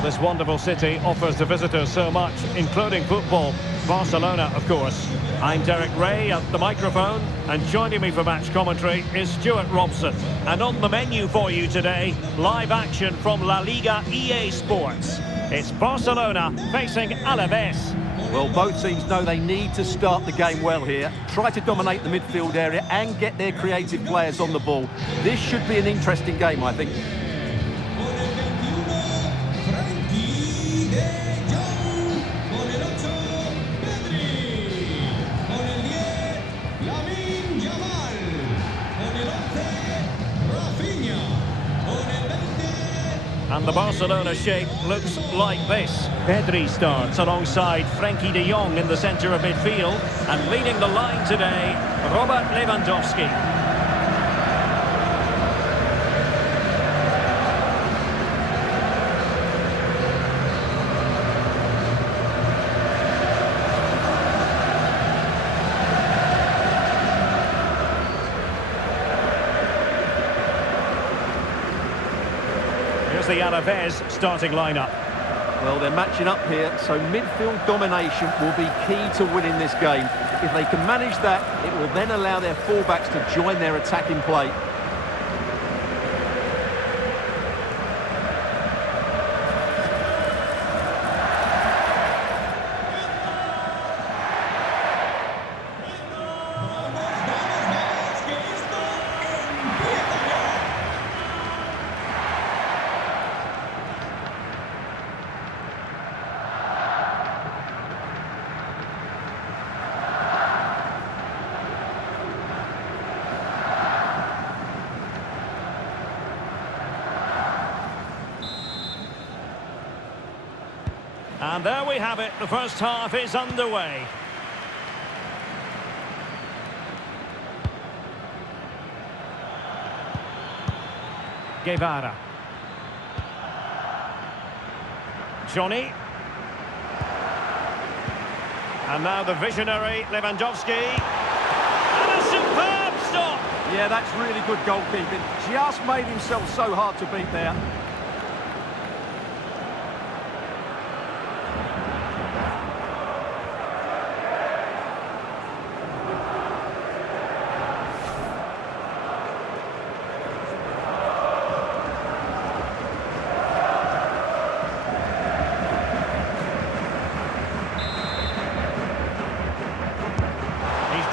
Well, this wonderful city offers the visitors so much, including football. Barcelona, of course. I'm Derek Ray at the microphone, and joining me for match commentary is Stuart Robson. And on the menu for you today, live action from La Liga EA Sports. It's Barcelona facing Alavés. Well, both teams know they need to start the game well here. Try to dominate the midfield area and get their creative players on the ball. This should be an interesting game, I think. And the Barcelona shape looks like this. Pedri starts alongside Frenkie de Jong in the centre of midfield. And leading the line today, Robert Lewandowski. Here's the Alavés starting lineup. Well, they're matching up here, so midfield domination will be key to winning this game. If they can manage that, it will then allow their fullbacks to join their attacking play. And there we have it, the first half is underway. Guevara. Johnny. And now the visionary Lewandowski. And a superb stop! Yeah, that's really good goalkeeping. Just made himself so hard to beat there.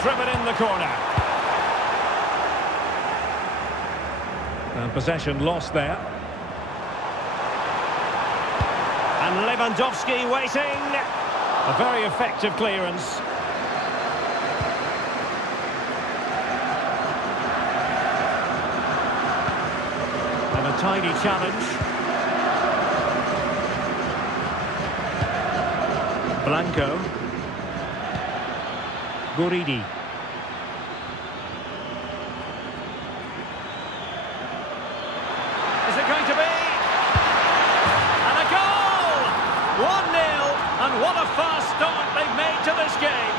Driven in the corner. And possession lost there. And Lewandowski waiting. A very effective clearance. And a tidy challenge. Blanco. Guridi. Is it going to be? And a goal! 1-0, and what a fast start they've made to this game.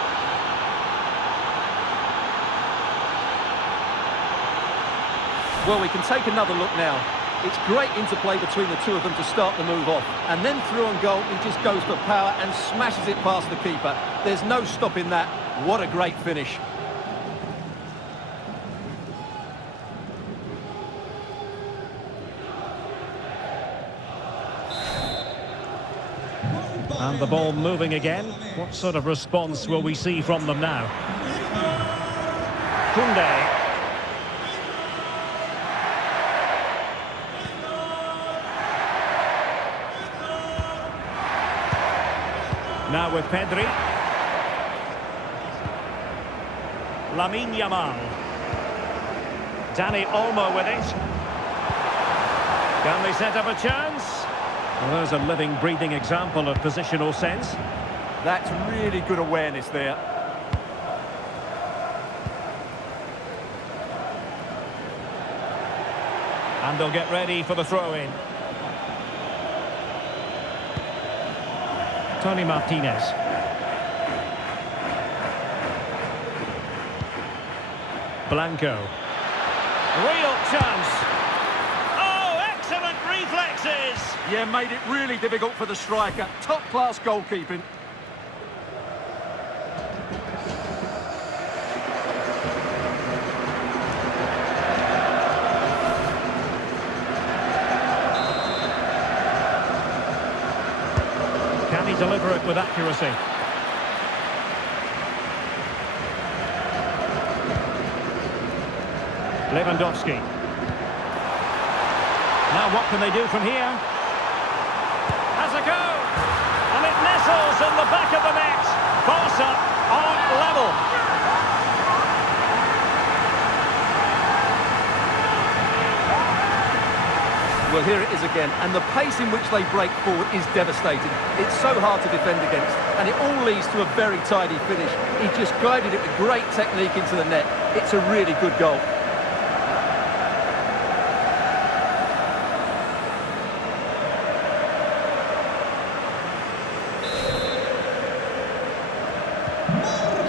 Well, we can take another look now. It's great interplay between the two of them to start the move off. And then through on goal, he just goes for power and smashes it past the keeper. There's no stopping that. What a great finish. And the ball moving again. What sort of response will we see from them now? Koundé. Now with Pedri. Lamine Yamal. Dani Olmo with it. Can they set up a chance? Well, there's a living, breathing example of positional sense. That's really good awareness there. And they'll get ready for the throw-in. Tony Martinez. Blanco. Real chance. Oh, excellent reflex. boxes. Yeah, made it really difficult for the striker. Top-class goalkeeping. Can he deliver it with accuracy? Lewandowski. Now what can they do from here? Has a go! And it nestles in the back of the net. Barca are level. Well, here it is again, and the pace in which they break forward is devastating. It's so hard to defend against, and it all leads to a very tidy finish. He just guided it with great technique into the net. It's a really good goal.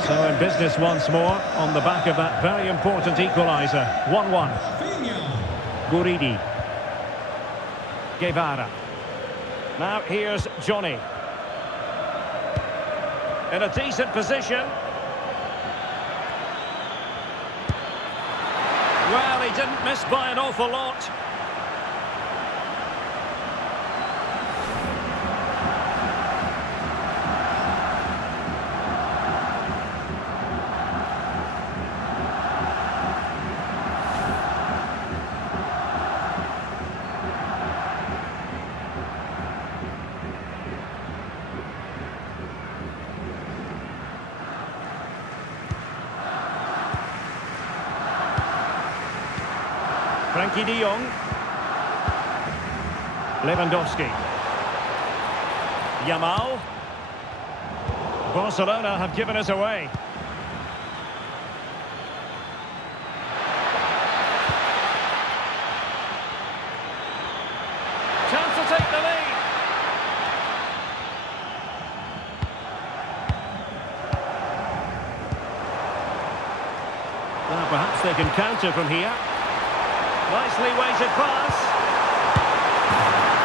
So in business once more on the back of that very important equaliser. 1-1. Guridi. Guevara. Now here's Johnny. In a decent position. Well, he didn't miss by an awful lot. Frankie de Jong. Lewandowski. Yamal. Barcelona have given us away. Chance to take the lead. Well, perhaps they can counter from here. Nicely weighted pass.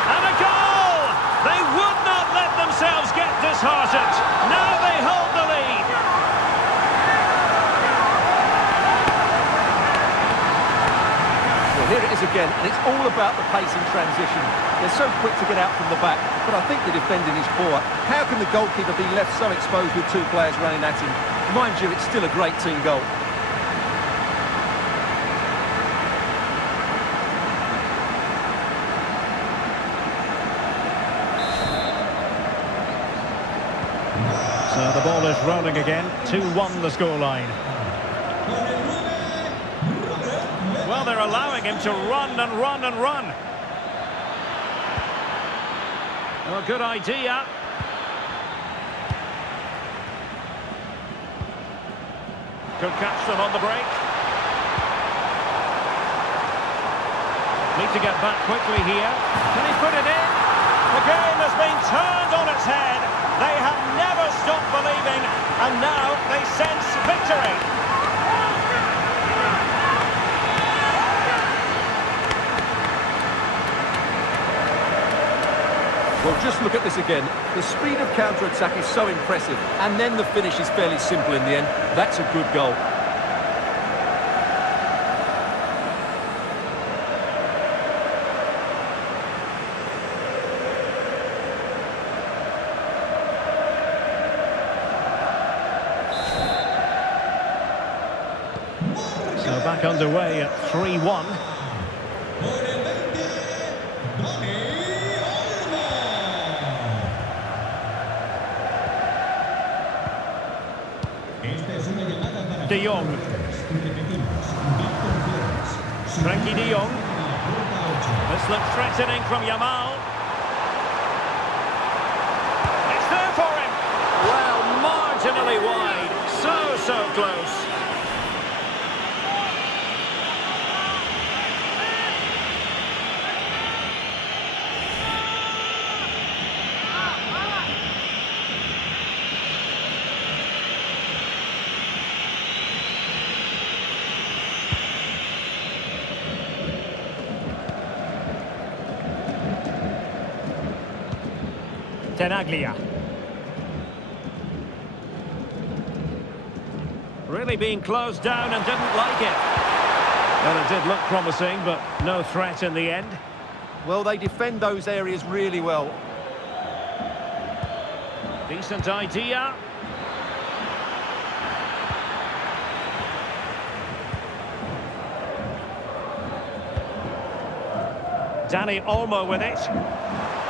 And a goal! They would not let themselves get disheartened. Now they hold the lead. Well, here it is again, and it's all about the pace in transition. They're so quick to get out from the back, but I think the defending is poor. How can the goalkeeper be left so exposed with two players running at him? Mind you, it's still a great team goal. So the ball is rolling again. 2-1 the scoreline. Well, they're allowing him to run and run and run. Oh, good idea. Could catch them on the break. Need to get back quickly here. Can he put it in? The game has been turned on its head. They have never stopped believing, and now they sense victory. Well, just look at this again. The speed of counter-attack is so impressive, and then the finish is fairly simple in the end. That's a good goal. So back underway at 3-1. De Jong. Frankie de Jong. This looks threatening from Yamal. It's there for him. Well, marginally wide. So close. Tenaglia. Really being closed down and didn't like it. Well, it did look promising, but no threat in the end. Well, they defend those areas really well. Decent idea. Dani Olmo with it.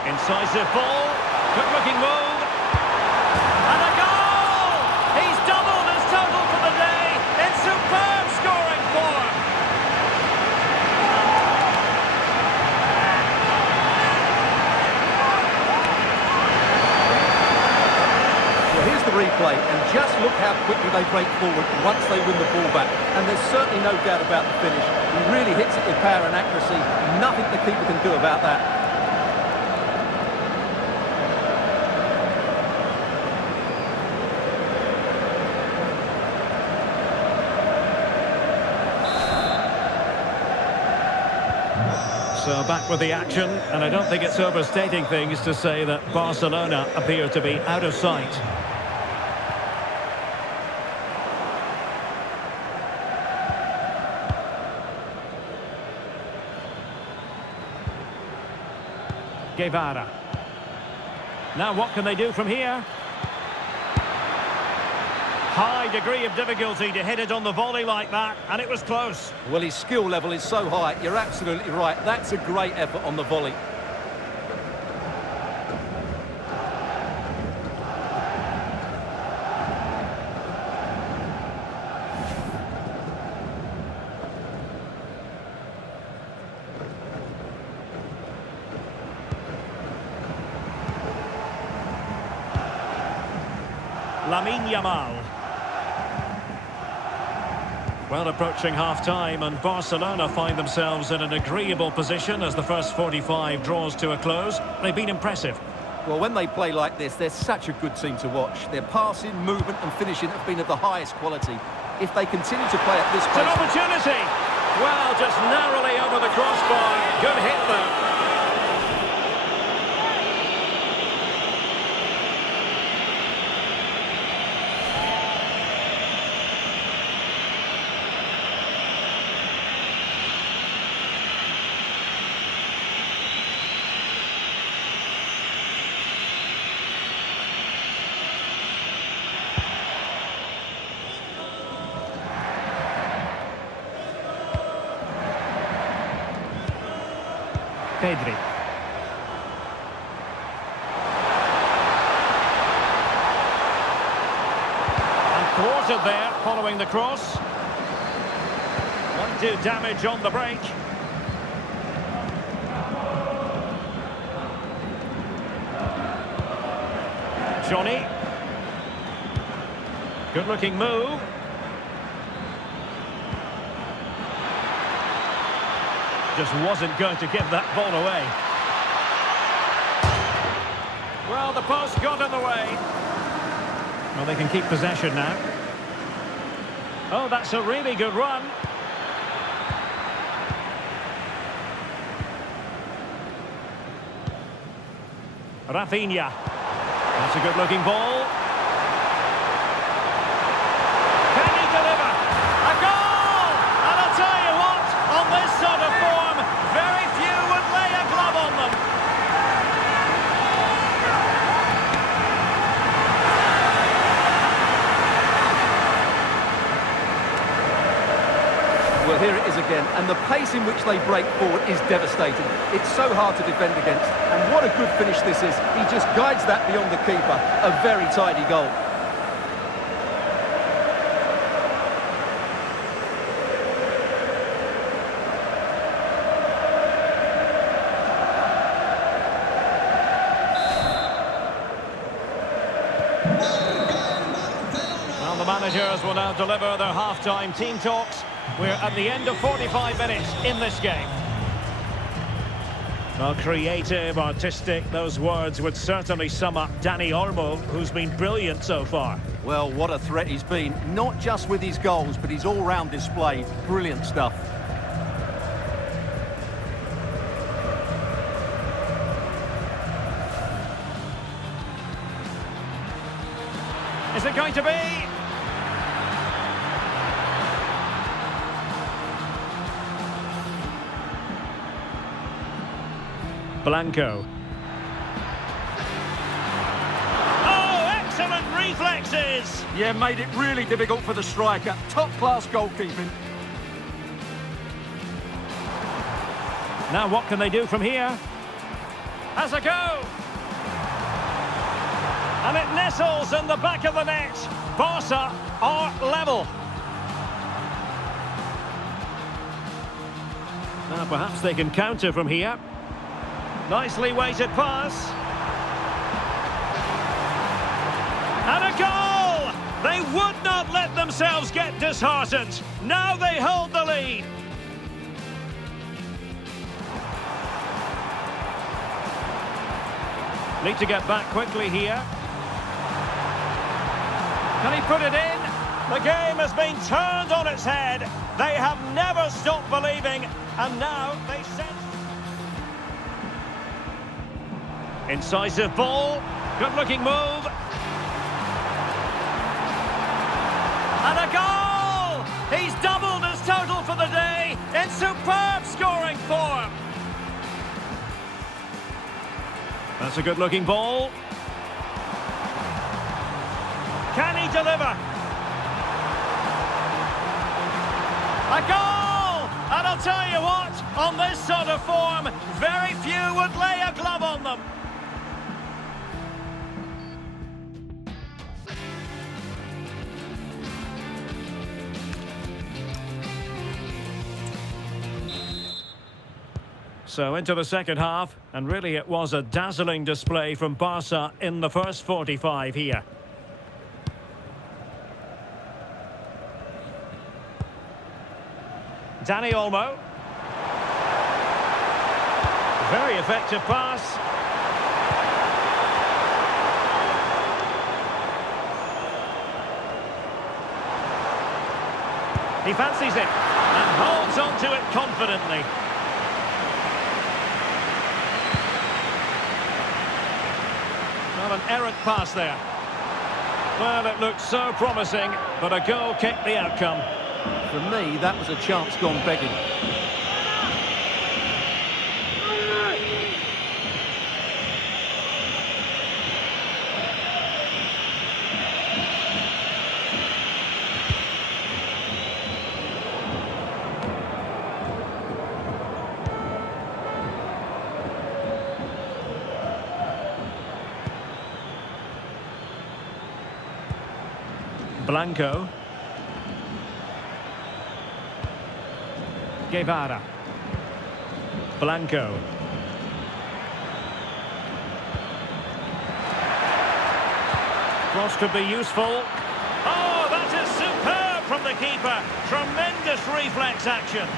Incisive ball. Good looking move. And a goal! He's doubled his total for the day in superb scoring form. Well, here's the replay, and just look how quickly they break forward once they win the ball back. And there's certainly no doubt about the finish. He really hits it with power and accuracy. Nothing the keeper can do about that. So back with the action, and I don't think it's overstating things to say that Barcelona appear to be out of sight. Guevara. Now what can they do from here? High degree of difficulty to hit it on the volley like that, and it was close. Well, his skill level is so high, you're absolutely right. That's a great effort on the volley. Lamine Yamal. Well, approaching half-time, and Barcelona find themselves in an agreeable position as the first 45 draws to a close. They've been impressive. Well, when they play like this, they're such a good team to watch. Their passing, movement and finishing have been of the highest quality. If they continue to play at this It's pace... an opportunity! Well, just narrowly over the crossbar. Good hit, though. Pedri. And thwarted there, following the cross. Won't do damage on the break. Johnny. Good-looking move. Just wasn't going to give that ball away. Well, the post got in the way. Well, they can keep possession now. Oh, that's a really good run. Rafinha. That's a good-looking ball. Can he deliver? A goal! And I'll tell you what, on this sort of form, very few would lay a glove on them. Well, here it is again, and the pace in which they break forward is devastating. It's so hard to defend against, and what a good finish this is. He just guides that beyond the keeper. A very tidy goal. Well, the managers will now deliver their half-time team talks. We're at the end of 45 minutes in this game. Well, creative, artistic, those words would certainly sum up Dani Olmo, who's been brilliant so far. Well, what a threat he's been, not just with his goals, but his all-round display. Brilliant stuff. Is it going to be? Blanco. Oh, excellent reflexes! Yeah, made it really difficult for the striker. Top-class goalkeeping. Now what can they do from here? Has a go! And it nestles in the back of the net. Barca are level. Now perhaps they can counter from here. Nicely weighted pass. And a goal! They would not let themselves get disheartened. Now they hold the lead. Need to get back quickly here. Can he put it in? The game has been turned on its head. They have never stopped believing, and now they sense... Incisive ball, good-looking move. And a goal! He's doubled his total for the day in superb scoring form. That's a good-looking ball. Can he deliver? A goal! And I'll tell you what, on this sort of form, very few would lay a glove on them. So into the second half, and really it was a dazzling display from Barca in the first 45 here. Dani Olmo. Very effective pass. He fancies it and holds on to it confidently. Not an errant pass there. Well, it looked so promising, but a goal kicked the outcome. For me, that was a chance gone begging. Blanco. Guevara. Blanco. Cross could be useful. Oh, that is superb from the keeper. Tremendous reflex action.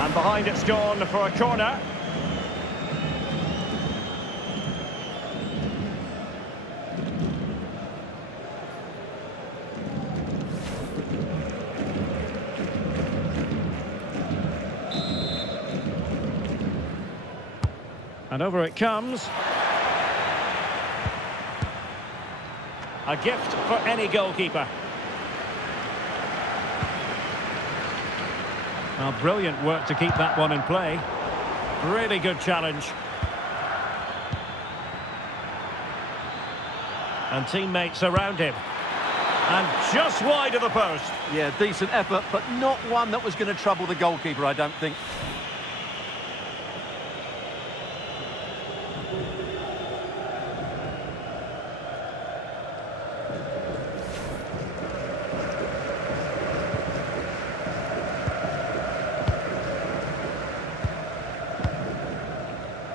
And behind it's gone for a corner. And over it comes. A gift for any goalkeeper. Now, brilliant work to keep that one in play. Really good challenge. And teammates around him. And just wide of the post. Yeah, decent effort, but not one that was going to trouble the goalkeeper, I don't think.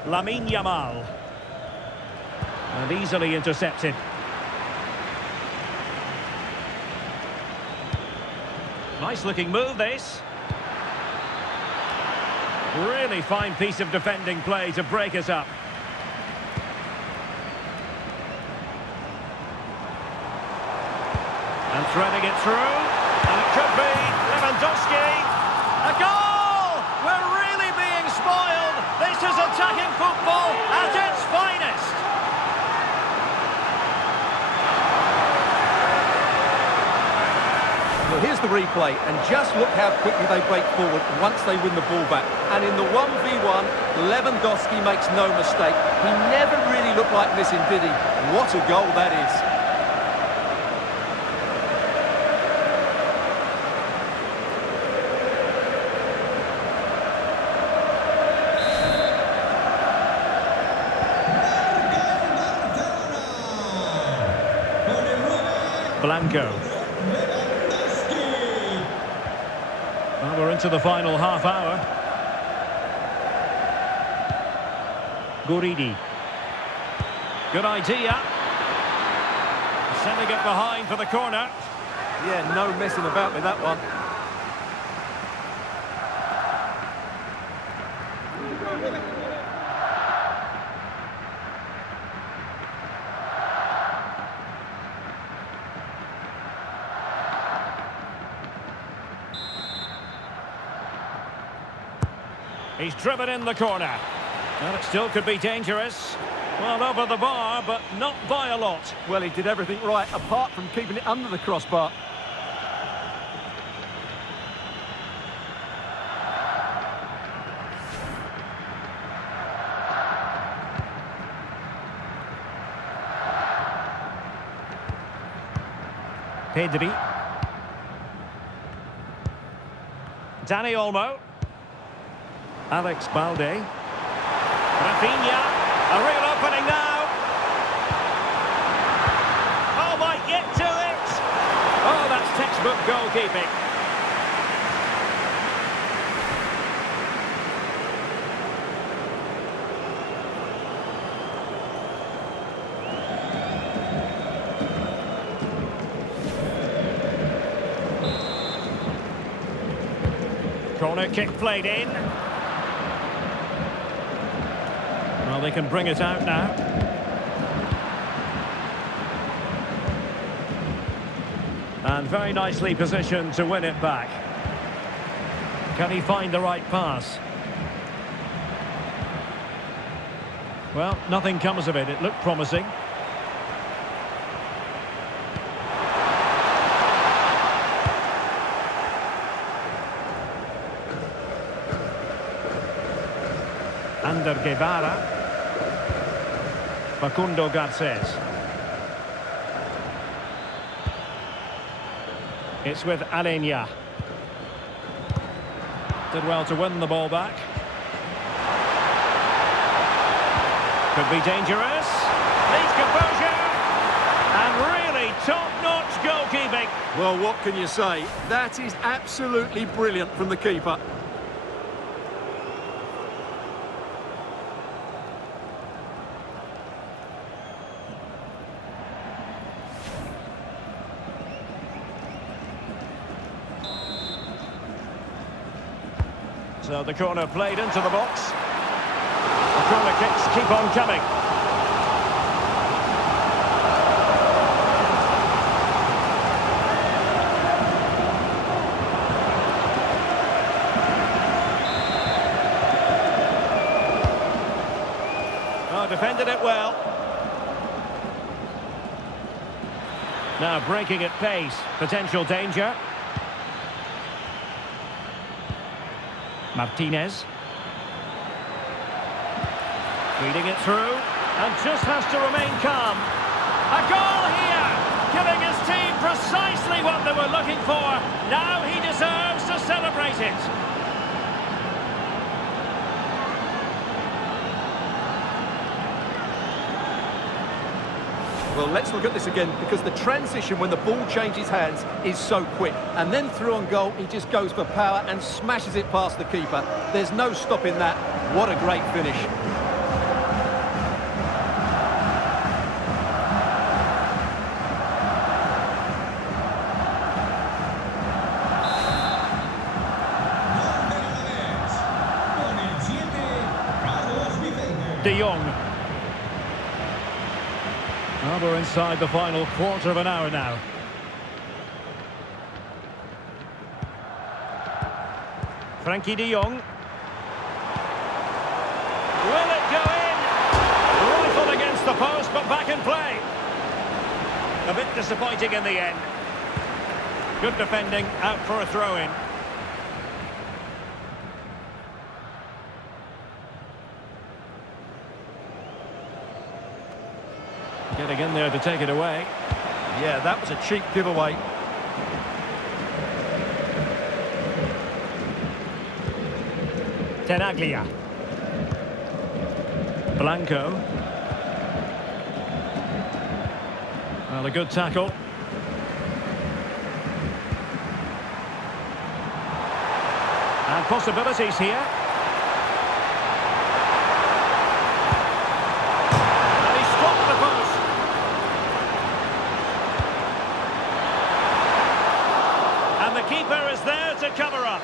Lamine Yamal. And easily intercepted. Nice looking move, this. Really fine piece of defending play to break us up. And threading it through. And it could be Lewandowski. A goal! We're really being spoiled. This is attacking football at its finest. Well, here's the replay, and just look how quickly they break forward once they win the ball back. And in the 1v1, Lewandowski makes no mistake. He never really looked like missing, did he? What a goal that is. Blanco. Well, we're into the final half hour. Guridi. Good idea. Sending it behind for the corner. Yeah, no messing about with that one. He's driven in the corner. Well, it still could be dangerous. Well, over the bar, but not by a lot. Well, he did everything right, apart from keeping it under the crossbar. Pedri. Dani Olmo. Alex Balde. Rafinha. A real opening now. Oh, might get to it. Oh, that's textbook goalkeeping. Corner kick played in. Well, they can bring it out now. And very nicely positioned to win it back. Can he find the right pass? Well, nothing comes of it. It looked promising. Ander Guevara. Facundo Garcés. It's with Alenia. Did well to win the ball back. Could be dangerous. Needs composure. And really top-notch goalkeeping. Well, what can you say? That is absolutely brilliant from the keeper. So the corner played into the box. The corner kicks keep on coming. Oh, defended it well. Now breaking at pace. Potential danger. Martinez. Feeding it through, and just has to remain calm. A goal here, giving his team precisely what they were looking for. Now he deserves to celebrate it. Well, let's look at this again, because the transition when the ball changes hands is so quick. And then through on goal, he just goes for power and smashes it past the keeper. There's no stopping that. What a great finish. De Jong. Well, we're inside the final quarter of an hour now. Frankie de Jong. Will it go in? Rifled against the post, but back in play. A bit disappointing in the end. Good defending, out for a throw-in. Getting in there to take it away. Yeah, that was a cheap giveaway. Tenaglia. Blanco. Well, a good tackle. And possibilities here. And he struck the post. And the keeper is there to cover up.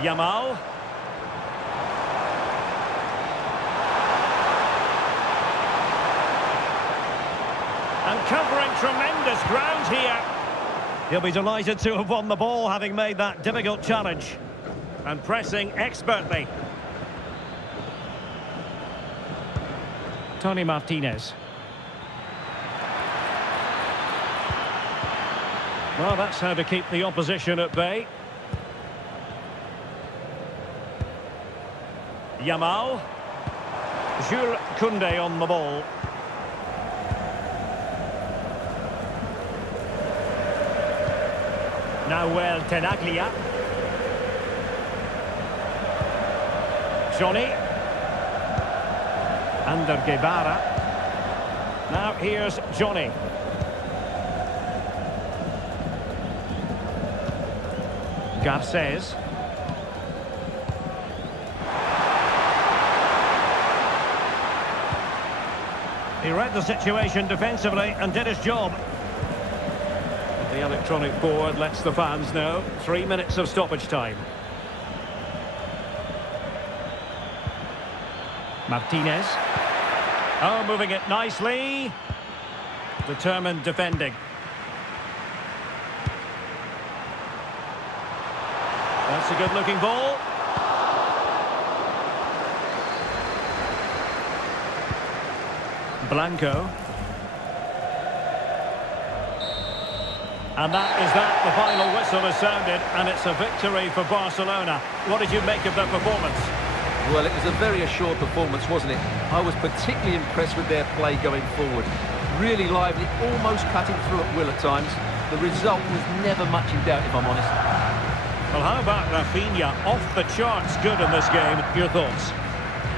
Yamal. And covering tremendous ground here. He'll be delighted to have won the ball, having made that difficult challenge. And pressing expertly. Tony Martinez. Well, that's how to keep the opposition at bay. Yamal. Jules Koundé on the ball. Nahuel Tenaglia. Johnny. Ander Guevara. Now here's Johnny. Garcés. He read the situation defensively and did his job. The electronic board lets the fans know. 3 minutes of stoppage time. Martinez. Oh, moving it nicely. Determined defending. That's a good-looking ball. Blanco. And that is that. The final whistle has sounded, and it's a victory for Barcelona. What did you make of their performance? Well, it was a very assured performance, wasn't it? I was particularly impressed with their play going forward. Really lively, almost cutting through at will at times. The result was never much in doubt, if I'm honest. Well, how about Rafinha? Off the charts good in this game. Your thoughts?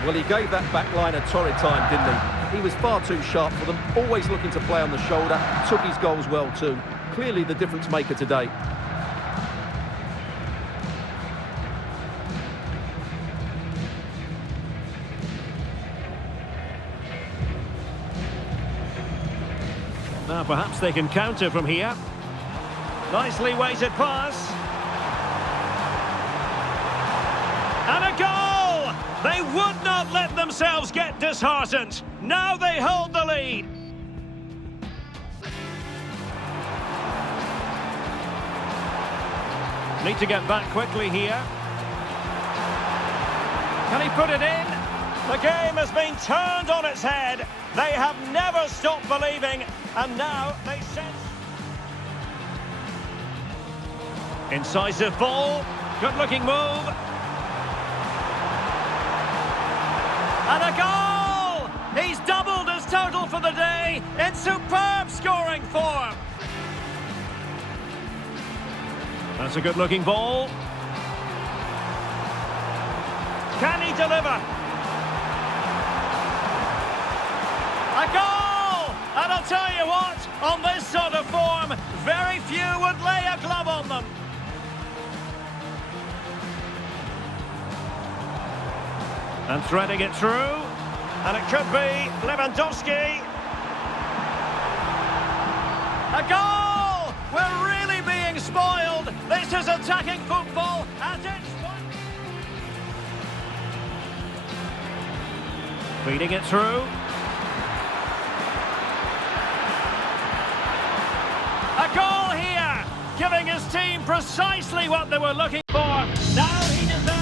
Well, he gave that back line a torrid time, didn't he? He was far too sharp for them, always looking to play on the shoulder, took his goals well too. Clearly the difference maker today. Now perhaps they can counter from here. Nicely weighted pass. And a goal! They would not let themselves get disheartened. Now they hold the lead. Need to get back quickly here. Can he put it in? The game has been turned on its head. They have never stopped believing, and now they sense. Incisive ball. Good-looking move. And a goal! He's doubled his total for the day in superb scoring form. That's a good-looking ball. Can he deliver? A goal! And I'll tell you what, on this sort of form, very few would lay a glove on them. And threading it through. And it could be Lewandowski. A goal! We're really being spoiled. This is attacking football at its point. Feeding it through. A goal here! giving his team precisely what they were looking for. Now he deserves